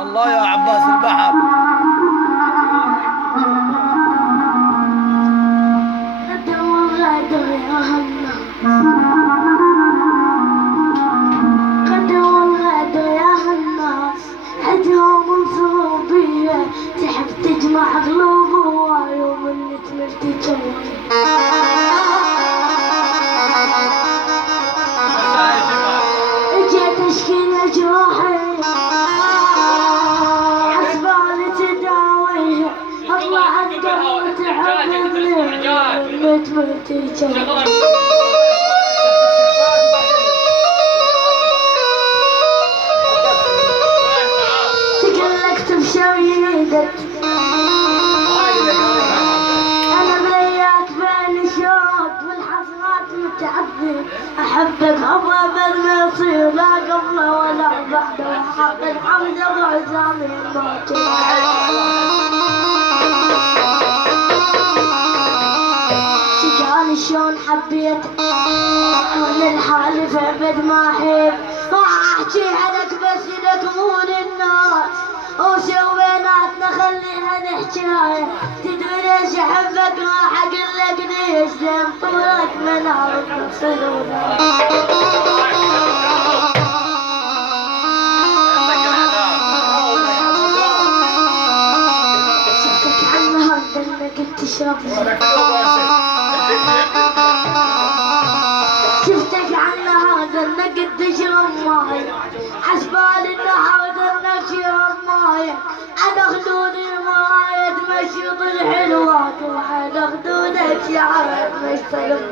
الله يا عباس البحر. غدا والغدر يا همه، غدا والغدر يا هالناس، عدهم الفوضية تحب تجمع قلوب ويوم اللي تمرتجي. اجيت اشكي لجروحي عسبالي تداويها، اطلع الدم تعبني اللي تمرتجي. تقلقت بشويدك انا بلياك بين شوق والحسرات متعذب، احبك ابدا ما يصير لا قبله ولا بعده، حق الحمد وعزامي الموت. شجعني شلون حبيتك وانا لحالي في ابد ما احب، ما احكي عنك بس لك مو للناس، وسويناتنا خليها الحكاية. تدري ليش احبك ما حقول لك ليش، لين طولك من عرض صدورك. شفتك على النهار دلك تشرب، شفتك على النهار دلك تشرب ماي، عسبالي النهار دلك تشرب ماي، على خدودي المراية تمشط الحلوات، وعلى خدودك شعرك مشترك.